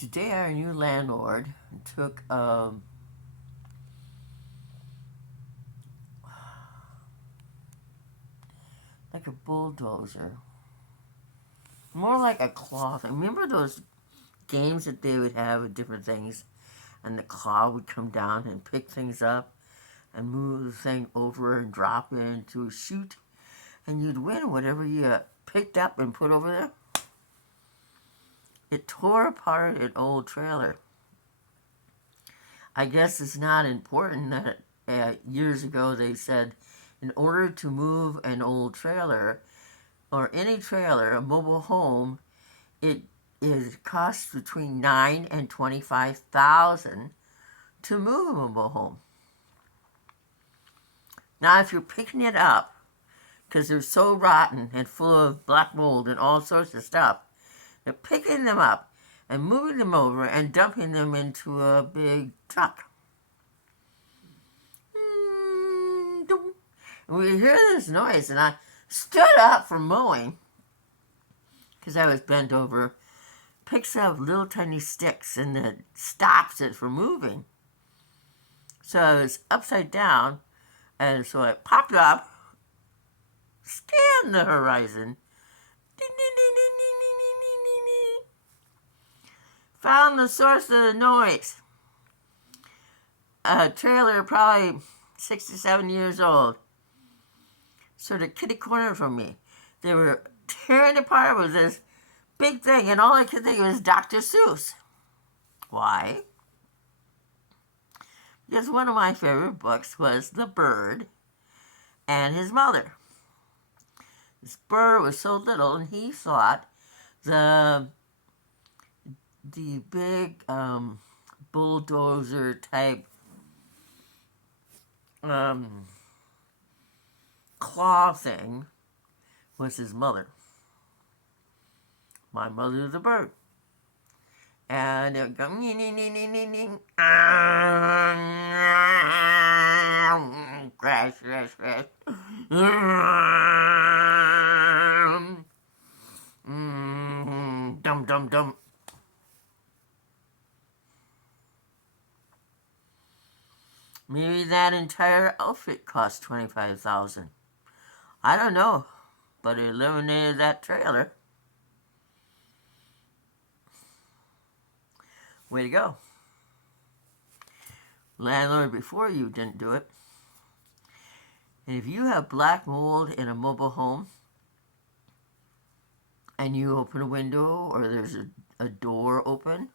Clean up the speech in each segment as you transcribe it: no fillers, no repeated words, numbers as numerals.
Today, our new landlord took like a bulldozer, more like a claw thing. Remember those games that they would have with different things, and the claw would come down and pick things up and move the thing over and drop it into a chute, and you'd win whatever you picked up and put over there. It tore apart an old trailer. I guess it's not important that years ago they said in order to move an old trailer or any trailer, a mobile home, it costs between $9,000 and $25,000 to move a mobile home. Now, if you're picking it up because they're so rotten and full of black mold and all sorts of stuff, they're picking them up and moving them over and dumping them into a big truck. And we hear this noise, and I stood up from mowing because I was bent over, picks up little tiny sticks, and then stops it from moving. So I was upside down, and so I popped up, scanned the horizon, found the source of the noise. A trailer probably 67 years old, sort of kitty corner from me. They were tearing apart with this big thing, and all I could think of was Dr. Seuss. Why? Because one of my favorite books was The Bird and His Mother. This bird was so little, and he thought the big bulldozer type claw thing was his mother. My mother, the bird. And it would go, crash, crash, crash. Dum, dum, dum. Maybe that entire outfit cost $25,000. I don't know, but it eliminated that trailer. Way to go. Landlord before you didn't do it. And if you have black mold in a mobile home and you open a window or there's a door open,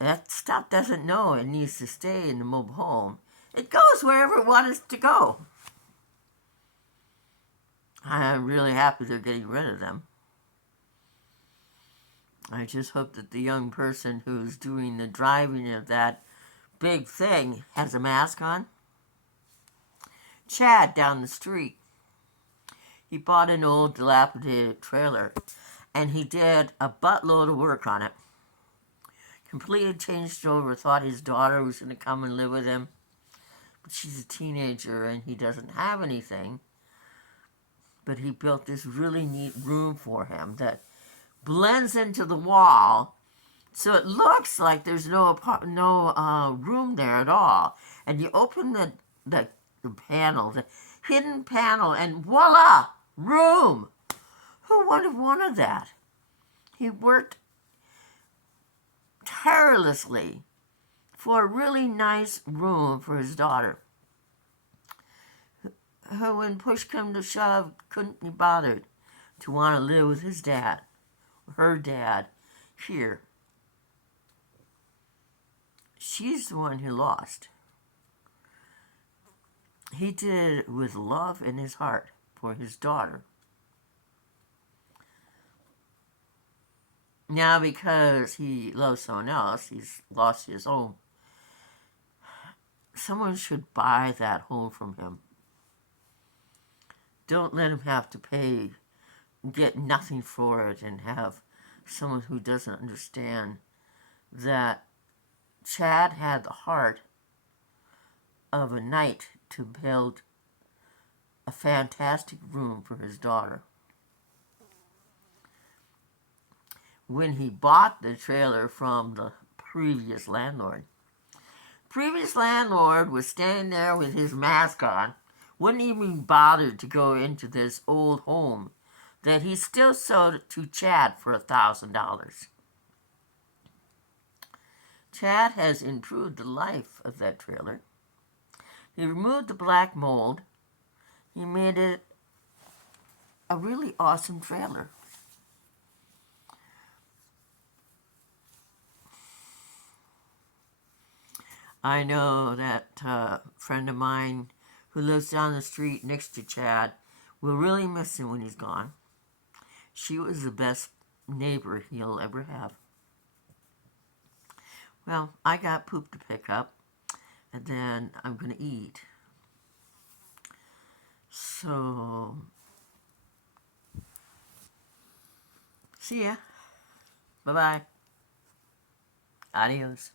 that stuff doesn't know it needs to stay in the mobile home. It goes wherever it wants to go. I'm really happy they're getting rid of them. I just hope that the young person who's doing the driving of that big thing has a mask on. Chad down the street, he bought an old dilapidated trailer, and he did a buttload of work on it. Completely changed it over, thought his daughter was going to come and live with him, but she's a teenager and he doesn't have anything. But he built this really neat room for him that blends into the wall, so it looks like there's no room there at all. And you open the panel, the hidden panel, and voila, room. Who would have wanted that? He worked tirelessly for a really nice room for his daughter, who, when push come to shove, couldn't be bothered to want to live with his dad, her dad, here. She's the one who lost. He did it with love in his heart for his daughter. Now, because he loves someone else, he's lost his home. Someone should buy that home from him. Don't let him have to get nothing for it, and have someone who doesn't understand that Chad had the heart of a knight to build a fantastic room for his daughter. when he bought the trailer from the previous landlord. Previous landlord was standing there with his mask on, wouldn't even bother to go into this old home that he still sold to Chad for $1,000. Chad has improved the life of that trailer. He removed the black mold. He made it a really awesome trailer. I know that friend of mine who lives down the street next to Chad will really miss him when he's gone. She was the best neighbor he'll ever have. Well, I got poop to pick up, and then I'm going to eat. So, see ya. Bye-bye. Adios.